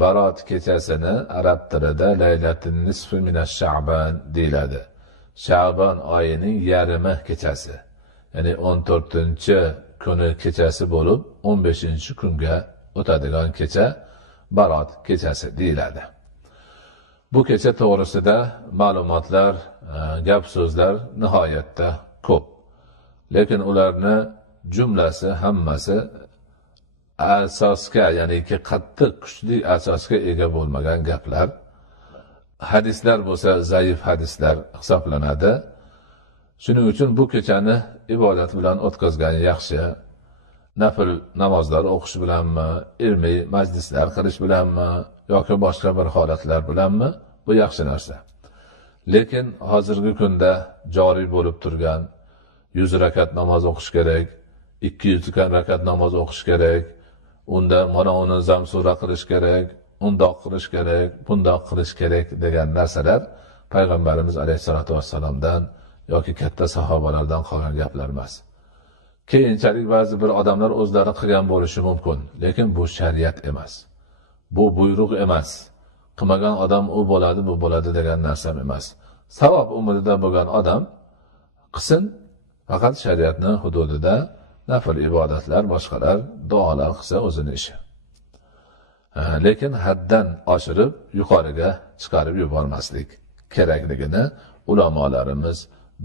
Barot kechasini arab tilida laylatin nisfi minash sha'ban deyiladi. Sha'ban oyining yarimi kechasi. Ya'ni 14-kuni kechasi bo'lib, 15-kunga o'tadigan kecha Barot kechasi deyiladi. Bu kecha to'g'risida ma'lumotlar, gap so'zlar nihoyatda ko'p. Lekin ularni jumlasi hammasi asosga, ya'ni ki qattiq kuchli asosga ega bo'lmagan gaplar. Hadislar bo'lsa zaif hadislar hisoblanadi. Shuning uchun bu kechani ibodat bilan o'tkazgan yaxshi. Nafl namozlar o'qish bilanmi, ilmiy majlislar qilish bilanmi yoki boshqa bir holatlar bilanmi, bu yaxshi narsa. Lekin hozirgi kunda joriy bo'lib turgan 100 rakat namoz o'qish kerak, 200 rakat namoz o'qish kerak, unda mana uni zamsura qilish kerak, undoq qilish kerak, bundoq qilish kerak degan narsalar payg'ambarimiz alayhisolatu vassalomdan yoki katta sahobalardan qolgan gaplar emas. Keyinchalik ba'zi bir odamlar o'zlari qilgan bo'lishi mumkin, lekin bu shariat emas. Bu buyruq emas. Qilmagan odam u bo'ladi, bu bo'ladi degan narsa emas. Savob umrida bo'lgan odam qilsin, faqat shariatning hududida nafl ibodatlar, boshqalar duolar qilsa o'zini ishi. Lekin haddan oshirib yuqoriga chiqarib yubormaslik kerakligini ulamolarimiz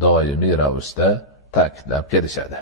doimiy ravishda ta'kidlab kelishadi.